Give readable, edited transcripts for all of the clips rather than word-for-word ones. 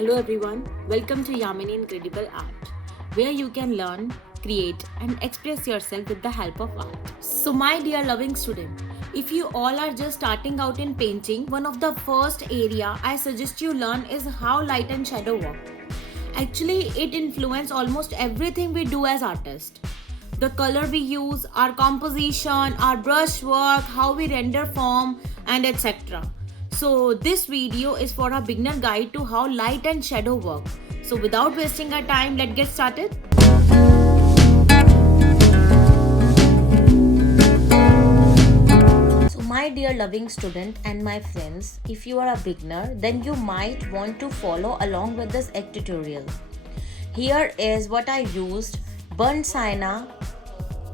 Hello everyone, welcome to Yamini Incredible Art, where you can learn, create and express yourself with the help of art. So my dear loving student, if you all are just starting out in painting, one of the first area I suggest you learn is how light and shadow work. Actually, it influences almost everything we do as artists. The color we use, our composition, our brush work, how we render form and etc. So this video is for a beginner guide to how light and shadow work. So without wasting our time, let's get started. So my dear loving student and my friends, if you are a beginner, then you might want to follow along with this tutorial. Here is what I used: burnt sienna,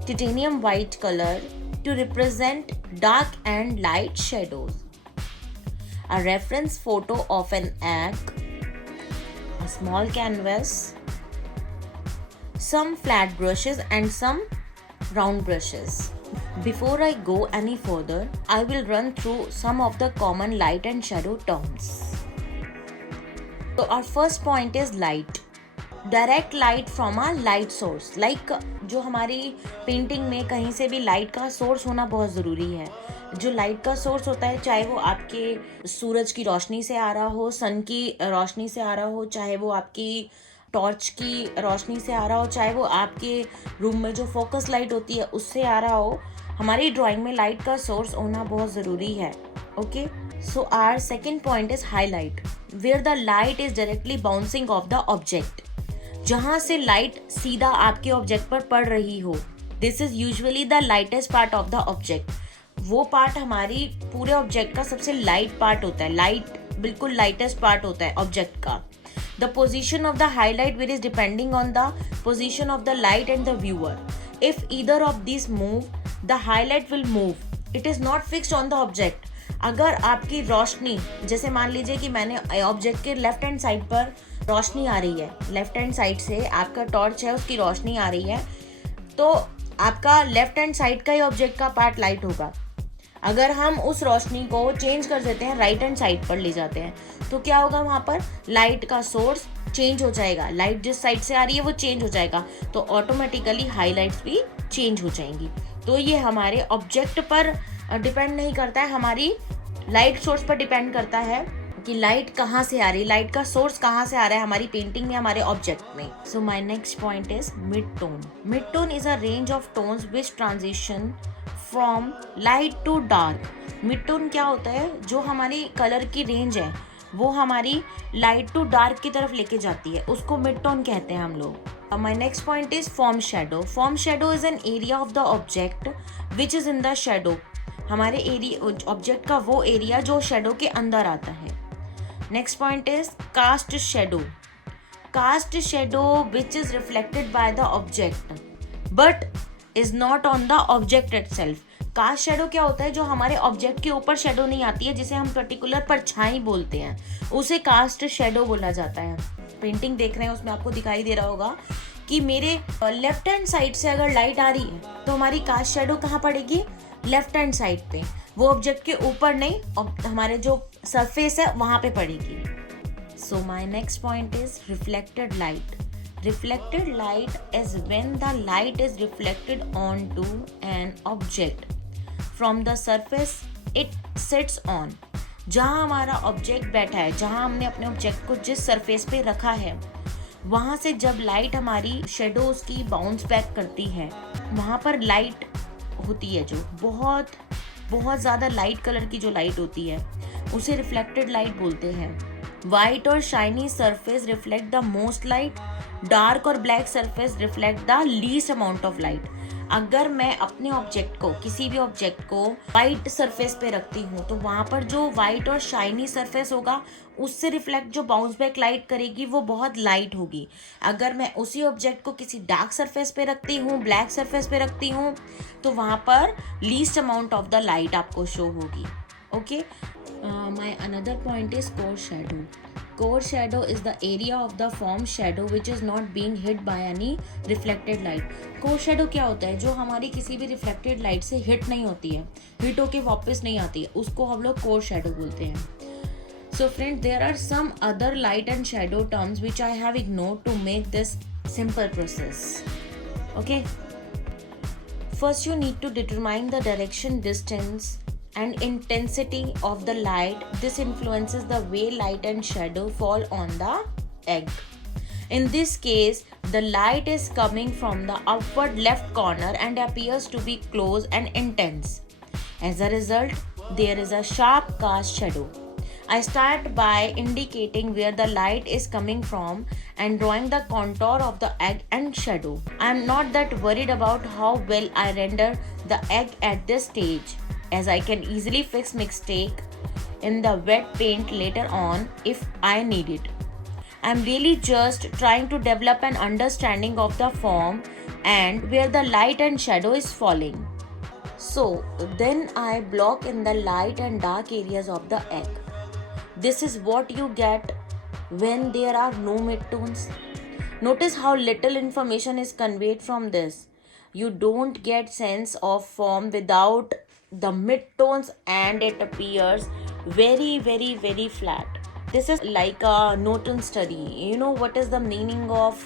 titanium white color to represent dark and light shadows, a reference photo of an egg, a small canvas, some flat brushes and some round brushes. Before I go any further, I will run through some of the common light and shadow terms. So our first point is light. Direct light from a light source, like जो हमारी painting में कहीं से भी light का source होना बहुत ज़रूरी है. जो लाइट का सोर्स होता है, चाहे वो आपके सूरज की रोशनी से आ रहा हो, सन की रोशनी से आ रहा हो, चाहे वो आपकी टॉर्च की रोशनी से आ रहा हो, चाहे वो आपके रूम में जो फोकस लाइट होती है उससे आ रहा हो, हमारी ड्राइंग में लाइट का सोर्स होना बहुत ज़रूरी है. Okay, so our second point is highlight, where the light is directly bouncing off the object. जहाँ से लाइट सीधा आपके ऑब्जेक्ट पर पड़ रही हो. This is usually the lightest part of the object. वो पार्ट हमारी पूरे ऑब्जेक्ट का सबसे लाइट पार्ट होता है. लाइट बिल्कुल लाइटेस्ट पार्ट होता है ऑब्जेक्ट का. The position of the highlight where is depending on the position of the light and the viewer. If either of this move, the highlight will move. It is not fixed on the object. अगर आपकी रोशनी, जैसे मान लीजिए कि मैंने object के left hand side पर रोशनी आ रही है, लेफ्ट हैंड साइड से आपका टॉर्च है उसकी रोशनी आ रही है, तो आपका लेफ्ट हैंड साइड का ही ऑब्जेक्ट का पार्ट लाइट होगा. अगर हम उस रोशनी को चेंज कर देते हैं, राइट हैंड साइड पर ले जाते हैं, तो क्या होगा, वहाँ पर लाइट का सोर्स चेंज हो जाएगा. लाइट जिस साइड से आ रही है वो चेंज हो जाएगा, तो ऑटोमेटिकली हाईलाइट्स भी चेंज हो जाएंगी. तो ये हमारे ऑब्जेक्ट पर डिपेंड नहीं करता है, हमारी लाइट सोर्स पर डिपेंड करता है कि लाइट कहाँ से आ रही है, लाइट का सोर्स कहाँ से आ रहा है हमारी पेंटिंग में, हमारे ऑब्जेक्ट में. So my next point is mid tone. Mid tone is a range of tones which transition from light to dark. Mid tone क्या होता है, जो हमारी कलर की रेंज है वो हमारी लाइट टू डार्क की तरफ लेके जाती है, उसको मिड टोन कहते हैं हम लोग. My next point is form shadow. Form shadow is an area of the object which is in the shadow. हमारे एरिया ऑब्जेक्ट का वो एरिया जो शेडो के अंदर आता है. Next point is cast shadow. Cast shadow which is reflected by the object but is not on the object itself. Cast shadow क्या होता है, जो हमारे ऑब्जेक्ट के ऊपर शेडो नहीं आती है, जिसे हम पर्टिकुलर परछाई बोलते हैं, उसे कास्ट शेडो बोला जाता है. पेंटिंग देख रहे हैं उसमें आपको दिखाई दे रहा होगा कि मेरे लेफ्ट हैंड साइड से अगर लाइट आ रही है तो हमारी कास्ट शेडो कहाँ पड़ेगी, लेफ्ट हैंड साइड पे, वो ऑब्जेक्ट के ऊपर नहीं, हमारे जो सरफेस है वहाँ पे पड़ेगी. सो my next point is reflected light. Reflected light is when the light is reflected onto an object from the surface it sits on. जहाँ हमारा ऑब्जेक्ट बैठा है, जहाँ हमने अपने ऑब्जेक्ट को जिस सरफेस पे रखा है, वहाँ से जब लाइट हमारी शेडोज की बाउंस बैक करती है, वहाँ पर लाइट होती है जो बहुत बहुत ज़्यादा लाइट कलर की जो लाइट होती है, उसे रिफ्लेक्टेड लाइट बोलते हैं. वाइट और shiny surface reflect the most light. Dark और black surface reflect the least amount of light. अगर मैं अपने ऑब्जेक्ट को, किसी भी ऑब्जेक्ट को वाइट सरफेस पे रखती हूँ, तो वहाँ पर जो वाइट और शाइनी सरफेस होगा उससे रिफ्लेक्ट जो बाउंस बैक लाइट करेगी वो बहुत लाइट होगी. अगर मैं उसी ऑब्जेक्ट को किसी डार्क सरफेस पे रखती हूँ, ब्लैक सरफेस पे रखती हूँ, तो वहाँ पर least amount of the light आपको शो होगी. Okay, my another point is core shadow. Core shadow is the area of the form shadow which is not being hit by any reflected light. Core shadow क्या होता है, जो हमारी किसी भी reflected light से hit नहीं होती है, hit होके वापस नहीं आती है, उसको हम लोग core shadow बोलते हैं. So friends, there are some other light and shadow terms which I have ignored to make this simple process. Okay. First, you need to determine the direction, distance, and intensity of the light. This influences the way light and shadow fall on the egg. In this case, the light is coming from the upward left corner and appears to be close and intense. As a result, there is a sharp cast shadow. I start by indicating where the light is coming from and drawing the contour of the egg and shadow. I am not that worried about how well I render the egg at this stage, as I can easily fix mistake in the wet paint later on if I need it. I am really just trying to develop an understanding of the form and where the light and shadow is falling. So then I block in the light and dark areas of the egg. This is what you get when there are no midtones. Notice how little information is conveyed from this. You don't get sense of form without the midtones and it appears very flat. This is like a Norton study. You know what is the meaning of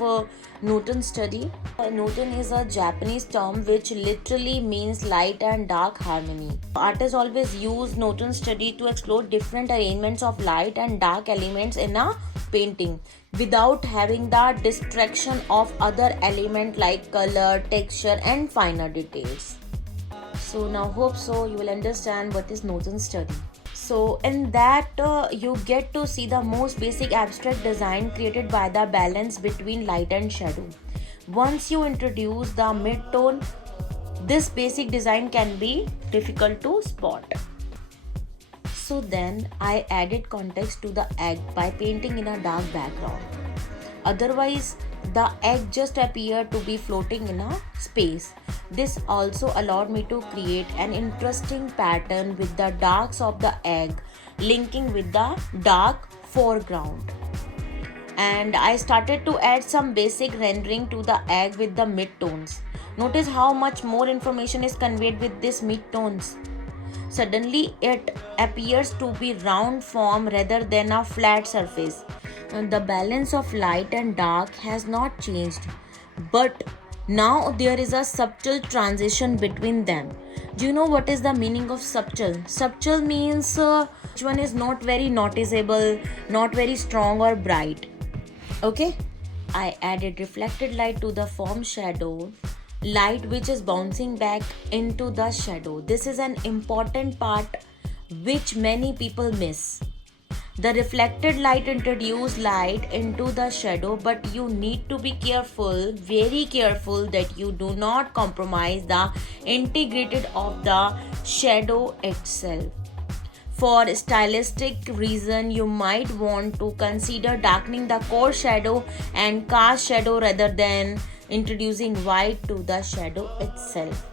Norton study? Norton is a Japanese term which literally means light and dark harmony. Artists always use Norton study to explore different arrangements of light and dark elements in a painting without having the distraction of other elements like color, texture and finer details. So now hope so you will understand what is Norton study. So in that you get to see the most basic abstract design created by the balance between light and shadow. Once you introduce the mid-tone, this basic design can be difficult to spot. So then I added context to the egg by painting in a dark background. Otherwise, the egg just appeared to be floating in a space. This also allowed me to create an interesting pattern with the darks of the egg linking with the dark foreground. And I started to add some basic rendering to the egg with the midtones. Notice how much more information is conveyed with these midtones. Suddenly it appears to be round form rather than a flat surface. The balance of light and dark has not changed, but now there is a subtle transition between them. Do you know what is the meaning of subtle? Subtle means which one is not very noticeable, not very strong or bright. Okay, I added reflected light to the form shadow, light which is bouncing back into the shadow. This is an important part which many people miss. The reflected light introduces light into the shadow, but you need to be careful, very careful, that you do not compromise the integrity of the shadow itself. For stylistic reason, you might want to consider darkening the core shadow and cast shadow rather than introducing white to the shadow itself.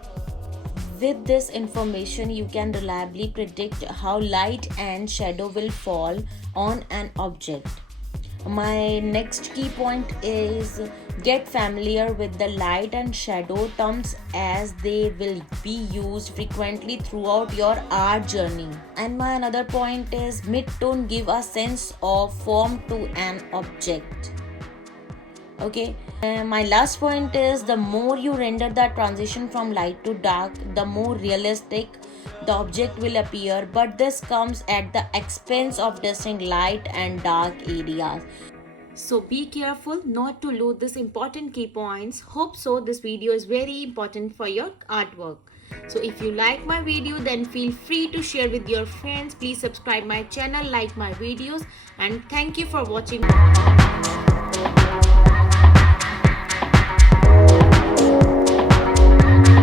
With this information, you can reliably predict how light and shadow will fall on an object. My next key point is get familiar with the light and shadow terms as they will be used frequently throughout your art journey. And my another point is mid-tone give a sense of form to an object. Okay, my last point is the more you render the transition from light to dark, the more realistic the object will appear, but this comes at the expense of distinct light and dark areas. So be careful not to lose this important key points. Hope so this video is very important for your artwork. So if you like my video, then feel free to share with your friends. Please subscribe my channel, like my videos, and thank you for watching.